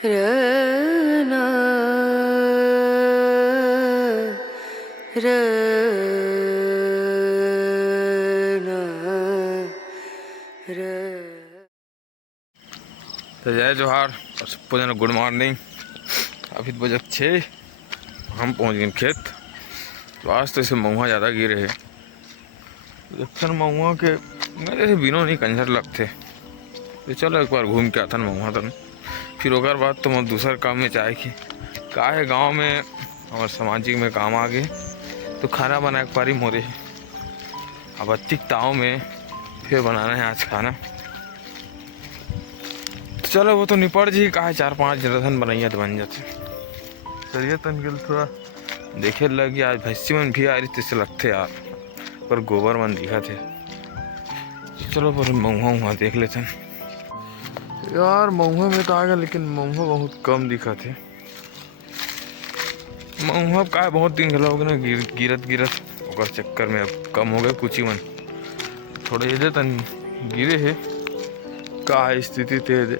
रना तो जय जोहार और सबको जन गुड मॉर्निंग। अभी बजे 6 हम पहुंच गए खेत। तो आज तो इसे महुआ ज़्यादा गिरे है। अक्सर महुआ के मेरे से बिनो नहीं कंजर लगते। तो चलो एक बार घूम के आता महुआ तन, फिर ओकर बाद तो मैं दूसर काम में चाहे कि का है गाँव में और सामाजिक में काम आ गए तो खाना बना एक पारी मोरे है। अब अतिक ताव में फिर बनाना है आज खाना। चलो वो तो निपट जी, कहा 4-5 जनरसन बनैया तो बन जाते। चलिए तन गिल थोड़ा देखे लगी, आज भैंसी मन भी आ रही तैसे लगते यार, पर गोबर मन दिखा थे। चलो पर महुआ वहाँ देख लेते यार। महुआ में तो आ गया लेकिन महुआ बहुत कम दिखा थे। महुआ का बहुत दिन गला हो गया ना गिरत ओकर चक्कर में अब कम हो गए कुछ ही मन। थोड़े ये तन गिरे है का स्थिति थे दे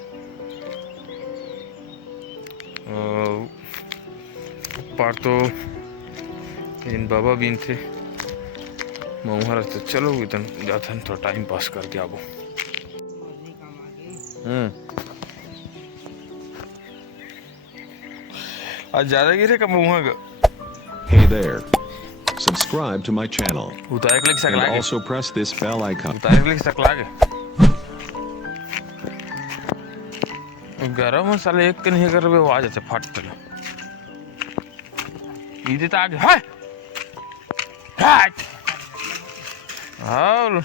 पार तो इन बाबा बीन थे महुआ रहते। चलो इधर जाते हैं थोड़ा टाइम पास करके आबो। आज ज्यादा गिरे का महुआ का। Hey there. Subscribe to my channel. उतारे क्लिक And सकला के also press this bell icon. उतारे क्लिक सकला के गरम साले एक के नहीं कर रहे आवाज ऐसे फट चला इधर तो आगे है हट और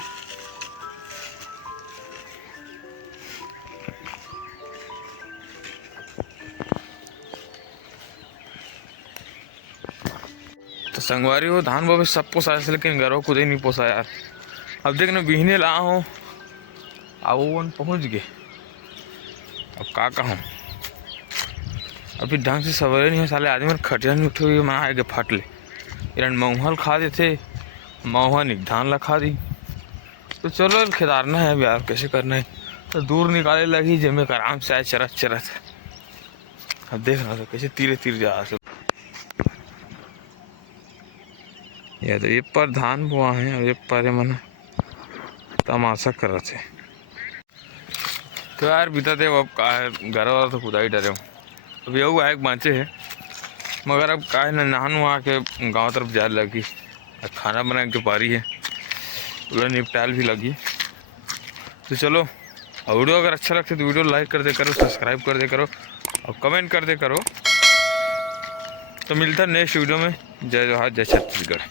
तो संगवारी हो धान बाबे सब पोसा लेकिन गरों को नहीं पोसा यार। अब देखना बिहने ला हो अब वो पहुंच गए। अब का कहूँ अभी ढंग से सवेरे नहीं है साले आदमी खटिया नहीं उठे हुए मैं आगे फट ले इरण महुहल खा देते महुआ नहीं धान ला खा दी। तो चलो खिदारना है अब यार कैसे करना है। तो दूर निकाले लगी जब मैं आराम से आए चरत चरत। अब देख रहा था कैसे तीरे तीर जा सब यार। तो ये पर धान बुआ है और ये पर मन तमाशा कर रहे थे। तो यार बीता थे अब का है घर वाला तो खुदा ही डरे हूँ। अब यही आए बाँचे है मगर अब का है ना नहान वहाँ के गांव तरफ जा लगी खाना बना के पारी है पूरा निपटाल भी लगी। तो चलो वीडियो अगर अच्छा लगता है तो वीडियो लाइक कर दे करो, सब्सक्राइब कर दे करो और कमेंट कर दे करो। तो मिलता है नेक्स्ट वीडियो में। जय जोहार जय छत्तीसगढ़।